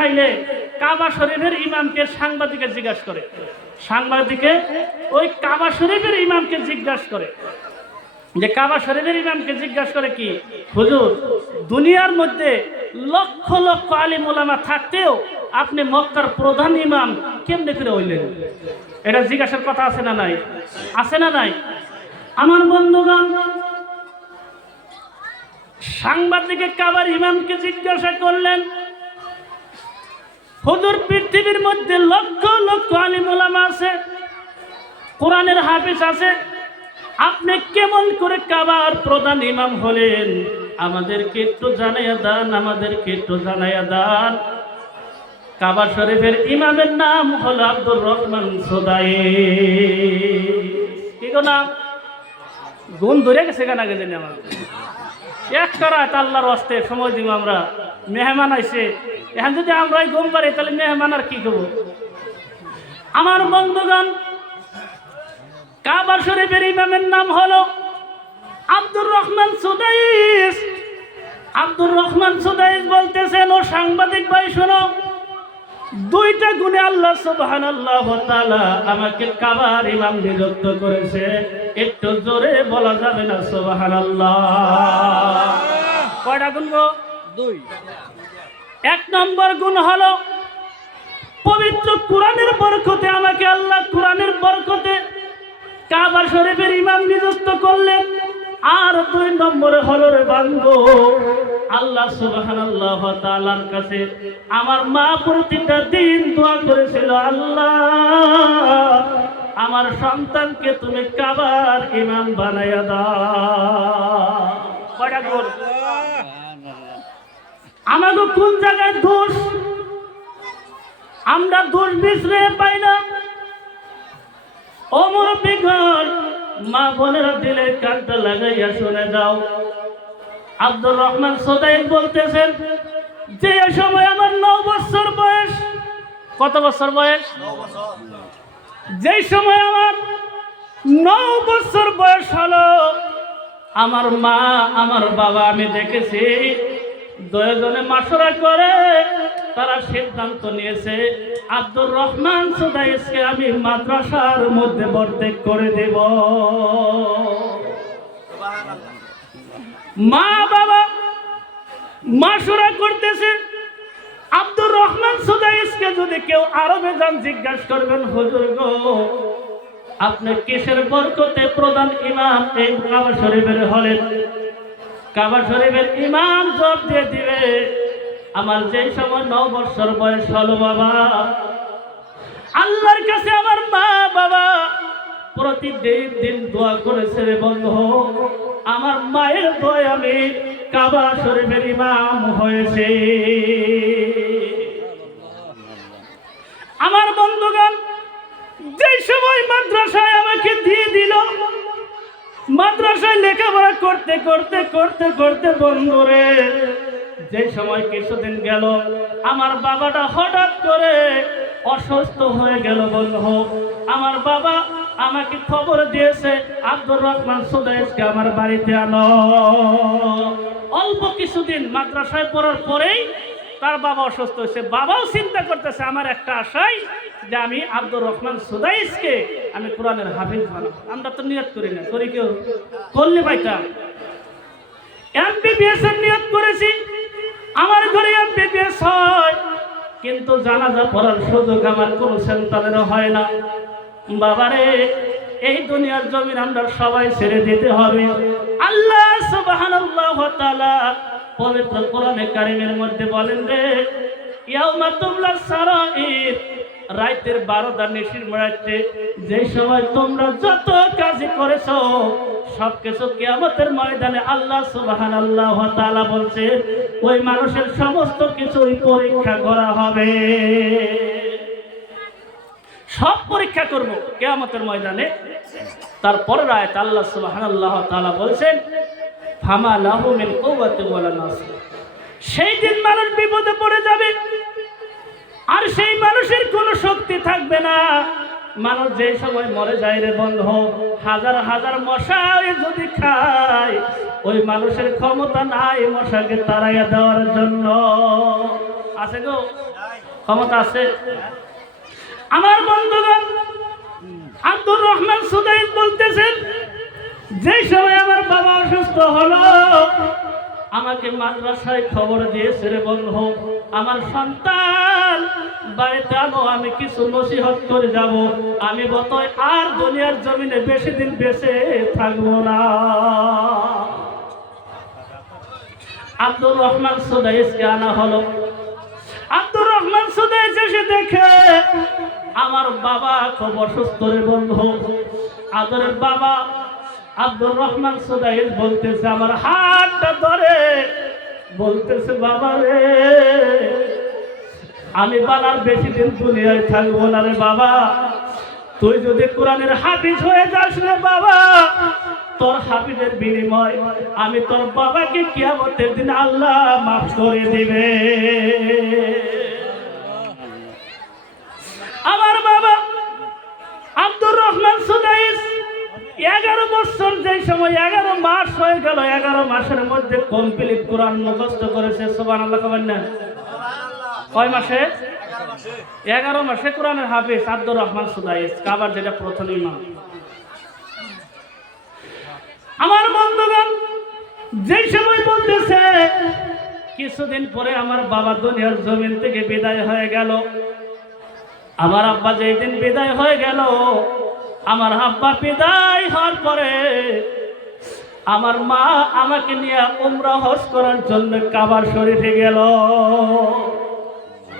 চাইলে কাবা শরীফের ইমামকে সাংবাদিকে জিজ্ঞাসা করে, সাংবাদিকে ওই কাবা শরীফের ইমামকে জিজ্ঞাসা করে যে কাবা শরীফের ইমামকে জিজ্ঞাসা করে কি, হুজুর দুনিয়ার মধ্যে লক্ষ লক্ষ আলিম ওলামা থাকতেও আপনি মক্কার প্রধান ইমাম কেমনে করে হইলেন? এটা জিজ্ঞাসার কথা আছে না নাই? আছে না নাই? আমার বন্ধুগণ, সাংবাদিকে কাবার ইমামকে জিজ্ঞাসা করলেন, হুজুর পৃথিবীর মধ্যে লক্ষ লক্ষ আলিম ওলামা আছে, কোরআনের হাফেজ আছে, আপনি কেমন করে কাবার প্রধান ইমাম হলেন? আমাদেরকে একটু জানাইয়া দেন, আমাদেরকে একটু জানাইয়া দেন। কাবা শরীফের ইমামের নাম হলো আব্দুর রহমান সুদাইস। কি গো নাম? গুণ ধরে গেছে কেন আগে জানি আমার এক করা আল্লাহর ওয়াস্তে সময় দিব। আমরা মেহমান আইছে, এখন যদি আমরাই গম পারি তাহলে মেহমান আর কি করবো? আমার বন্ধুগণ, কাবা শরীফের ইমামের নাম হলো আব্দুর রহমান সুদাইস। আব্দুর রহমান সুদাইস বলতেছেন, ও সাংবাদিক ভাই শোনো, দুইটা গুণে আল্লাহ সুবহানাল্লাহু ওয়া তাআলা আমাকে কাবার ইমাম নিযুক্ত করেছে, একটু জোরে বলা যাবে না সুবহানাল্লাহ? কয়টা গুণ গো? দুই। এক নম্বর গুণ হলো পবিত্র কোরআনের বরকতে আমাকে আল্লাহ কোরআনের বরকতে কাবা শরীফের ইমাম নিযুক্ত করলেন। আর দুই নম্বরে হলো রে বান্দো, আল্লাহ সুবহানাল্লাহু ওয়া তাআলার কাছে আমার মা প্রতিটা দিন দোয়া করেছিল, আল্লাহ আমার সন্তানকে তুমি কাবার ইমাম বানাইয়া দাও। কয়টা গুণ? আমাকে কোন জায়গায় দোষ? আমরা দোষ বিছরে পাই না। ও মুরব্বিগণ, মা বোনেরা দিলে কানটা লাগাইয়া শুনে দাও। আব্দুর রহমান সুদাইস বলতেছেন, যে সময় আমার 9 বছর বয়স। কত বছর বয়স? 9 বছর। যে সময় আমার 9 বছর বয়স হলো, আমার মা আমার বাবা আমি দেখেছি দুজনে মাশওয়ারা করে তারা সিদ্ধান্ত নিয়েছে আব্দুর রহমান সুদাইসকে আমি মাদ্রাসার মধ্যে ভর্তি করে দেব। মা বাবা মাশওয়ারা করতেছে, আব্দুর রহমান সুদাইসকে যদি কেউ আরবে যান জিজ্ঞাসা করবেন, হুজুর গো আপনি কিসের বরকতে প্রধান ইমাম এই কাবা শরীফের হলেন? কাবা শরীফের ইমাম জবাব দিয়ে দিবে, আমার যে সময় 9 বছর বয়স হলো বাবা, আল্লাহর কাছে আমার মা বাবা প্রতিদিন দোয়া করেছে রে বন্ধু, আমার মায়ের দোয়ায় আমি কাবা শরীফের ইমাম হয়েছে। আমার বন্ধুগণ, যে সময় মাদ্রাসায় আমাকে দিয়ে দিল, মাদ্রাসায় লেখাপড়া করতে করতে করতে করতে বন্ধুরে, যে সময় কিছুদিন গেল আমার বাবাটা হঠাৎ করে অসুস্থ হয়ে গেল বন্ধু। আমার বাবা আমাকে খবর দিয়েছে আব্দুর রহমান সুদাইসকে আমার বাড়িতে আনো। অল্প কিছুদিন মাদ্রাসায় পড়ার পরেই তার বাবা অসুস্থ হয়েছে। বাবাও চিন্তা করতেছে আমার একটা আশাই যে আমি আব্দুর রহমান সুদাইসকে আমি কোরআনের হাফিজ বানাবো। আমরা তো নিয়ত করি না, করি কেউ? করলে পাইতাম। এমবিবিএস এর নিয়ত করেছি, আমার ঘরে এমবিবিএস হয়, কিন্তু জানাজা পড়ার সুযোগ আমার কোনো সন্তানের হয় না। বাবারে, এই দুনিয়ার জমিন আমরা সবাই ছেড়ে দিতে হবে। আল্লাহ সুবহানাল্লাহু ওয়া তাআলা পবিত্র কোরআনে কারিমের মধ্যে বলেন রে, ইয়াউমা তুবলা সারাইর, রাতের 12টা নিশির রাতে যে সময় তোমরা যত কাজ করেছো সবকিছু কিয়ামতের ময়দানে আল্লাহ সুবহানাল্লাহু ওয়া তাআলা বলছে ওই মানুষের সমস্ত কিছুই পরীক্ষা করা হবে। সব পরীক্ষা করব কিয়ামতের ময়দানে। তারপরে আয়াত আল্লাহ সুবহানাল্লাহু ওয়া তাআলা বলছেন, ফামা লাহু মিন কুওয়াতি ওয়ালা নাসর, সেই দিন মানুষ বিপদে পড়ে যাবে আর সেই মানুষের কোনো শক্তি থাকবে না। মানুষ যে সময় মরে যায় রে বন্ধু, হাজার হাজার মশা যদি খায়, ওই মানুষের ক্ষমতা নাই মশাকে তাড়াইয়া দেওয়ার জন্য। আছে গো? ক্ষমতা আছে? আমার বন্ধুগণ, আব্দুর রহমান সুদাইস বলতেছেন, যে সময় আমার বাবা অসুস্থ হলো, আমাকে মাদ্রাসায় খবর দিয়েছে, রে বন্ধু, আমার সন্তান বাড়িতে আনো, আমি কিছু নসিহত করে যাব, আমি বোধহয় আর দুনিয়ার জমিনে বেশি দিন বেঁচে থাকবো না। আব্দুর রহমান সুদাইসকে আনা হলো। আব্দুর রহমান সুদাইস এসে দেখে আমার বাবা খুব অসুস্থ, রে বন্ধু। আদরের বাবা আব্দুর রহমান সুদাইস বলতেছে, আমার হাতটা ধরে বলতেছে, বাবা রে, আমি বানার বেশি দিন দুনিয়ায় থাকবো না রে বাবা, তুই যদি কোরআনের হাফিজ হয়ে যাস রে বাবা, তোর হাফিজের বিনিময় আমি তোর বাবাকে কিয়ামতের দিন আল্লাহ মাফ করে দিবে। আমার বাবা আব্দুর রহমান সুদাইস 11 বছর, যে সময় 11 মাস হয়ে গেল, 11 মাসের মধ্যে কমপ্লিট কোরআন মুখস্থ করেছে। সুবহানাল্লাহ কবেন না? কয় মাসে? 11 মাসে কোরআনের হাফিজ আব্দুর রহমান সুদাইস, কাবার যেটা প্রথম ইমাম। আমার বন্ধুগণ, যে সময় বলতেছে, কিছুদিন পরে আমার বাবা দুনিয়ার জমিন থেকে বিদায় হয়ে গেল। আমার আব্বা যেই দিন বিদায় হয়ে গেল, আমার আব্বা বিদায় হওয়ার পরে আমার মা আমাকে নিয়ে উমরা হজ করার জন্য কাবার শরীফে গেল।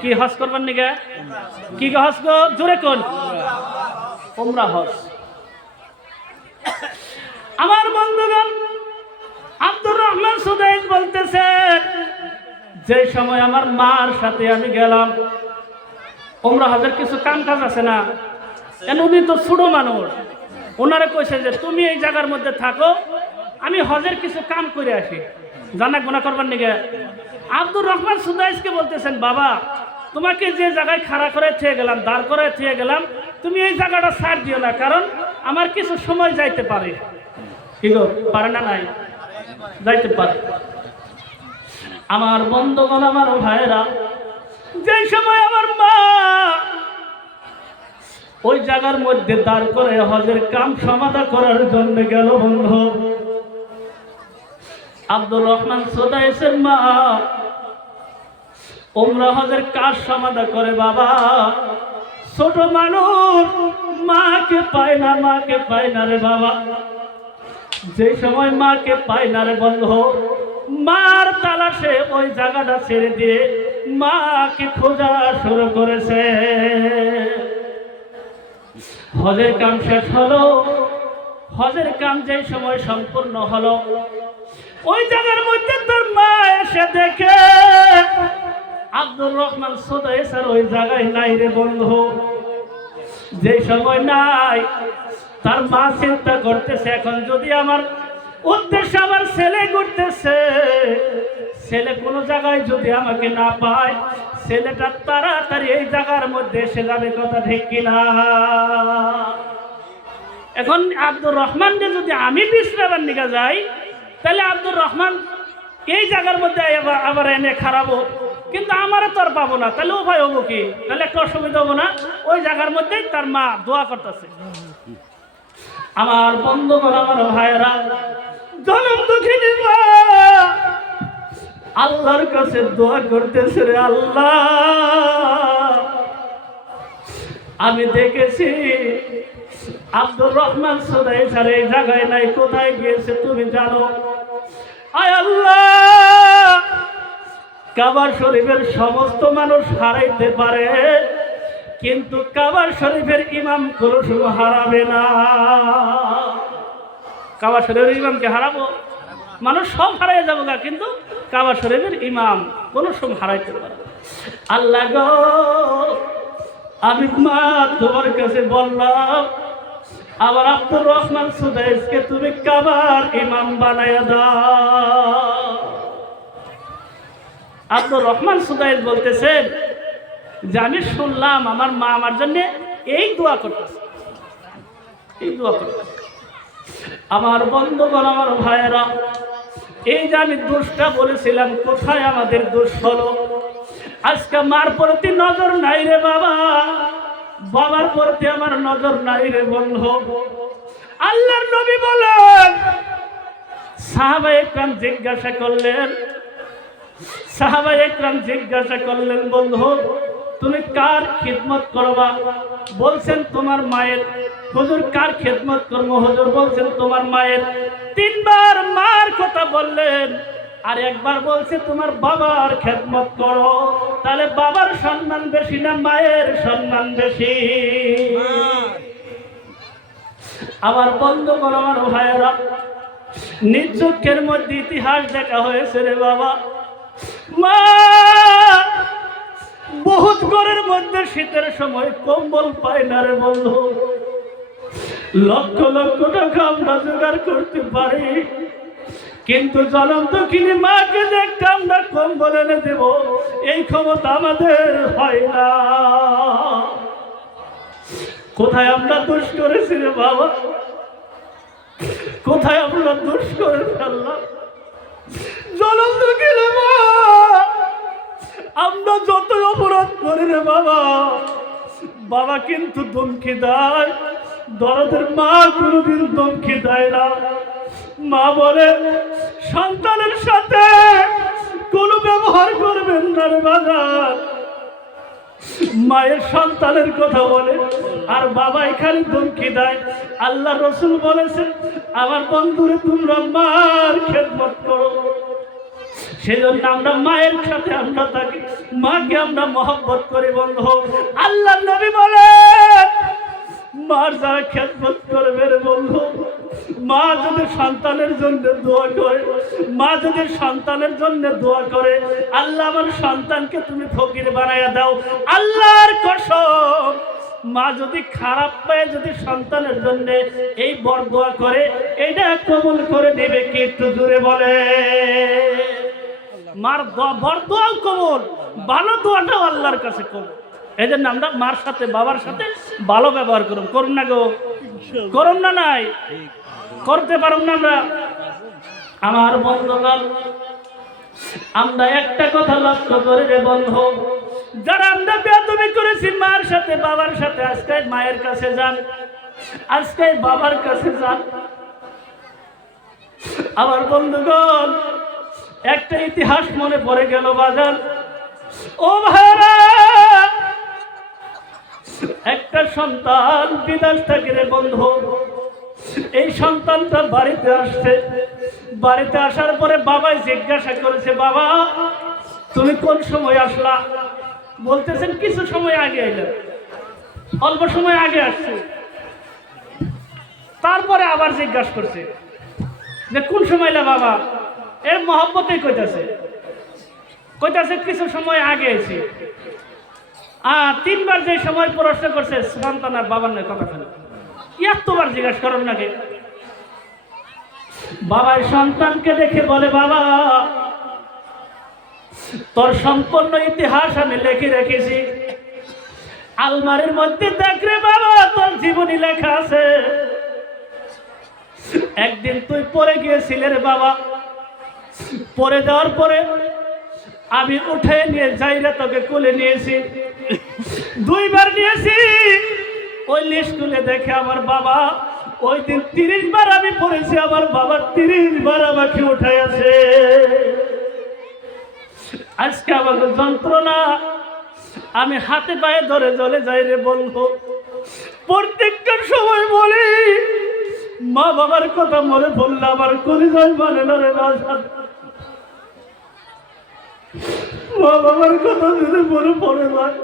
কি হজ করবেন নাকি? কি হজ গো? জোরে কোন? উমরা হজ। আমার বন্ধুগণ, আব্দুর রহমান সুদাইস বলতেছে, যে সময় আমার মার সাথে আমি গেলাম, উমরা হজের কিছু কাম কাজ আছে না, কেন উনি তো ছোট মানুষ, ওনারা কইছে যে তুমি এই জায়গার মধ্যে থাকো, আমি হজের কিছু কাম করে আসি, জানা গুণা করবার নিগে। আব্দুর রহমান সুদাইসকে বলতেছেন, বাবা, তোমাকে যে জায়গায় খাড়া করে থিয়ে গেলাম, দাঁড় করে থিয়ে গেলাম, তুমি এই জায়গাটা ছাড় দিও না, কারণ আমার কিছু সময় যাইতে পারে। কি গো, পারে না? নাই, যাইতে পারে। আমার বন্ধুগণ, আমার ভাইরা, যে সময় আমার মা ওই জায়গার মধ্যে দাঁড় করে হজের কাম সমাধা করার জন্য গেল, বন্ধু, আব্দুর রহমান সুদাইসের মা উমরা হজের কাজ সমাধা করে। বাবা, ছোট মানুষ, মাকে পায় না, মাকে পায় না রে বাবা। যে সময় মাকে পায় না রে বন্ধু, মার তালাশে ওই জায়গাটা ছেড়ে দিয়ে মাকে খোঁজা শুরু করেছে। হজের কাম শেষ হলো। হজের কাম যে সময় সম্পূর্ণ হলো, ওই জায়গার মধ্যে তার মা এসে দেখে আব্দুর রহমান সুদাইস আর ওই জায়গায় নাই রে বন্ধু। যে সময় নাই, তার মা চিন্তা করতেছে, এখন যদি আমার উদ্দেশ্য আমার ছেলে ঘুরতেছে, ছেলে কোনো জায়গায় যদি আমাকে না পায়, ছেলেটা তাড়াতাড়ি এই জায়গার মধ্যে এসে যাবে, কথা ঠিক কিনা? এখন আব্দুর রহমানকে যদি আমি বিশ্রামের নিকে যাই, তাহলে আব্দুর রহমান এই জায়গার মধ্যে আবার এনে খারাপ, কিন্তু আমারও তো আর পাবো না, তাহলে উপায় হবো কি? তাহলে একটা অসুবিধা হবো না? ওই জায়গার মধ্যেই তার মা দোয়া করতেছে। আমার বন্ধুগণ, আমার ভাইয়েরা, জনম দুঃখিনী মা আল্লাহর কাছে দোয়া করতেছে, রে আল্লাহ, আমি দেখেছি আব্দুর রহমান সুদাইস আর এই জায়গায় নাই, কোথায় গিয়েছে তুমি জানো? আয় আল্লাহ, কাবার শরীফের সমস্ত মানুষ হারাইতে পারে, কিন্তু কাবার শরীফের ইমাম কোনো সময় হারাবে না। কাবার শরীফের ইমামকে হারাবো? মানুষ সব হারাই যাবো না, কিন্তু কাবার শরীফের ইমাম কোনো সময় হারাইতে পারে। আল্লাহ গো, আমি মা তোমার কাছে বললাম, আবার আব্দুর রহমান সুদাইসকে তুমি কাবার ইমাম বানায়া দাও। আব্দুর রহমান সুদাইস বলতেছেন যে আমি শুনলাম আমার মা আমার জন্য এই দোয়া করতেছে, এই দোয়া করতেছে। আমার বন্ধুগণ, আমার ভাইয়েরা, এই যে আমি দোষটা বলেছিলাম, কোথায় আমাদের দোষ হলো? আজকে মার প্রতি নজর নাই রে বাবা, বাবার প্রতি আমার নজর নাই রে বন্ধু। আল্লাহর নবী বলেন, সাহাবায়ে কেরাম জিজ্ঞাসা করলেন, বন্ধু তুমি কার খিদমত করবা? বলছেন তোমার মায়ের। হুজুর কার খিদমত করবো? হুজুর বলছেন তোমার মায়ের। তিনবার মার কথা বললেন, আর একবার বলছে তোমার বাবার খিদমত করো। তাহলে বাবার সম্মান বেশি না মায়ের সম্মান বেশি? আমার বন্ধু আমার ভাইয়েরা, নিজ চোখের মধ্যে ইতিহাস দেখা হয়েছে রে বাবা। মা বহুত ঘরের মধ্যে শীতের সময় কম্বল পায় না রে বন্ধু। লক্ষ লক্ষ টাকা আমরা জোগাড় করতে পারি, কিন্তু জনম দক্ষিণী মাকে যে একটা আমরা কম্বল এনে দেব, এই ক্ষমতা আমাদের হয় না। কোথায় আমরা দোষ করেছি রে বাবা? কোথায় আমরা দোষ করে ফেললাম? জনম দক্ষিণী মা, আমরা যত অপরাধ করি রে বাবা, বাবা কিন্তু ধমকি দেয়, দরদের মা কোনোদিন ধমকি দেয় না। মা বলে সন্তানের সাথে কোনো ব্যবহার করবেন না রে বাজার। মায়ের সন্তানের কথা বলে, আর বাবা এখানে ধমকি দেয়। আল্লাহ রসুল বলেছেন, আমার বন্ধুরে তোমরা মার খেদমত করো। সেজন্য আমরা মায়ের সাথে আমরা থাকি, মাকে আমরা মহব্বত করি বন্ধু। আল্লাহ নবী বলেন, মার যারা খেদমত করবে রে বন্ধু, মা যদি সন্তানের জন্য দোয়া করে, মা যদি সন্তানের জন্য দোয়া করে, আল্লাহ আমার সন্তানকে তুমি ফকির বানাইয়া দাও, আল্লাহর কসম মা যদি খারাপ পায়, যদি সন্তানের জন্য এই বর দোয়া করে, এটা কবুল করে নেবে। কি একটু জোরে বলে? মার বর দোয়াও কবুল, ভালো দোয়াটাও আল্লাহর কাছে কবুল। এই জন্য আমরা মার সাথে বাবার সাথে ভালো ব্যবহার করুন। করুন না গো, করুন না? নাই করতে পারুন না আমরা? আমার বন্ধুগণ, আমরা একটা কথা লক্ষ্য করি রে বন্ধু, যারা আমরা বেয়াদবি করেছি মার সাথে বাবার সাথে, আজকে মায়ের কাছে যান, আজকে বাবার কাছে যান। আমার বন্ধুগণ, একটা ইতিহাস মনে পড়ে গেল বাজার। ও ভাইরা, একটা সন্তান বিদেশ থেকে রে বন্ধু, এই সন্তানটা বাড়িতে আসছে। বাড়িতে আসার পরে বাবাই জিজ্ঞাসা করেছে, বাবা তুমি কোন সময় আসলা? বলতেছেন কিছু সময় আগে এলেন, অল্প সময় আগে আসছে। তারপরে আবার জিজ্ঞাসা করছে যে কোন সময় এলে বাবা? এর মহব্বতে কইতাছে কিছু সময় আগে এসে। তিনবার যে সময় প্রশ্ন করছে, সন্তান আর বাবার নয় কথা বলে, এতবার জিজ্ঞাসা করেন নাকি? বাবার সন্তানকে দেখে বলে, বাবা তোর সম্পূর্ণ ইতিহাস আমি লিখে রেখেছি, আলমারির মধ্যে দেখ রে বাবা, তোর জীবনী লেখা আছে। একদিন তুই পড়ে গিয়েছিলে রে বাবা, পড়ে যাওয়ার পরে আমি উঠে নিয়ে যাইলে তোকে কোলে নিয়েছি, 2 বার নিয়েছি। ওই লিস্ট তুলে দেখে আমার বাবা ওই দিন 30 বার আমি পড়েছি, আমার বাবা 30 বার আমাকে উঠাইয়াছে। আজকে আমাকে যন্ত্রণা, আমি হাতে পায়ে ধরে চলে যাই রে বন্ধু। প্রত্যেকটার সময় বলি, মা বাবার কথা মনে পড়লে আমার কলিজায় মানে না রে বাজার। মা বাবার কথা যদি মনে পড়ে যায়,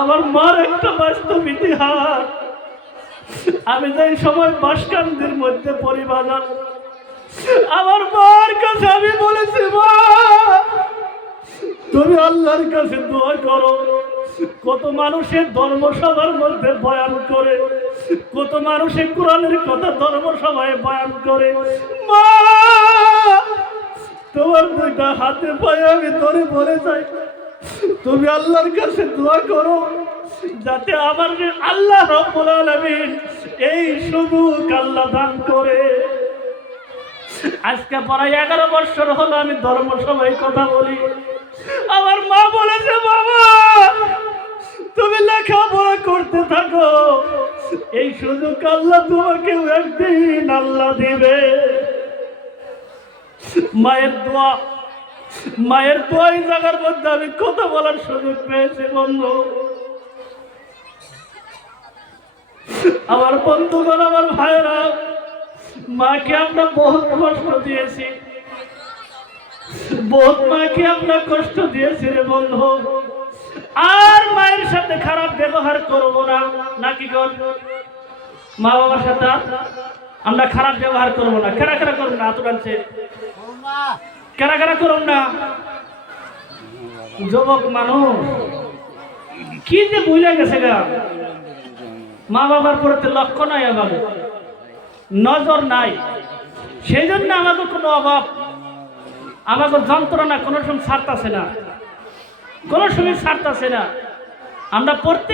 আমার মার একটা বাস্তব ইতিহাস। আমি যে সময় বাসকান্দির মধ্যে পরিবাজার, আমার মার কাছে আমি বলেছি, মা তুমি আল্লাহর কাছে দোয়া করো। কত মানুষের ধর্মসভার মধ্যে বয়ান করে, কত মানুষের কোরআনের কথা ধর্মসভায় বয়ান করে, মা তোমার 2টা হাতে পায়ে আমি ধরে বলে যাই, তুমি আল্লাহর কাছে দোয়া করো যাতে আমার আল্লাহ রাব্বুল আলামিন এই সুযোগ আল্লাহ দান করে। আজকে প্রায় 11 বছর হলো আমি ধর্মসভায় কথা বলি, আমার মা বলেছে, বাবা তুমি লেখাপড়া করতে থাকো, এই সুযোগ আল্লাহ তোমাকে একদিন আল্লাহ দিবে। মায়ের দোয়া, মায়ের দোয়া এই জায়গার মধ্যে আমি কথা বলার সুযোগ পেয়েছি বন্ধু। আমার বন্ধুগণ, আমার ভাইরা, মাকে আমরা বহুত কষ্ট দিয়েছি, বহুত মাকে আমরা কষ্ট দিয়েছি রে বন্ধু। আর মায়ের সাথে খারাপ ব্যবহার করবো না, নাকি গো? মা বাবার সাথে আমরা খারাপ ব্যবহার করবো না। কেরা কেরা করবো না? হাত উঠাচ্ছে। কেরা কেরা করব না? যুবক মানুষ কি যে বুঝে গেছে গা, মা বাবার প্রতি লক্ষ্য নাই, আমাদের নজর নাই। সেই জন্য আমাকে কোনো অভাব, আমাকে যন্ত্রণা কোনো সময় ছাড়তেছে না, কোনো সময় ছাড়তেছে না। আমরা প্রত্যেক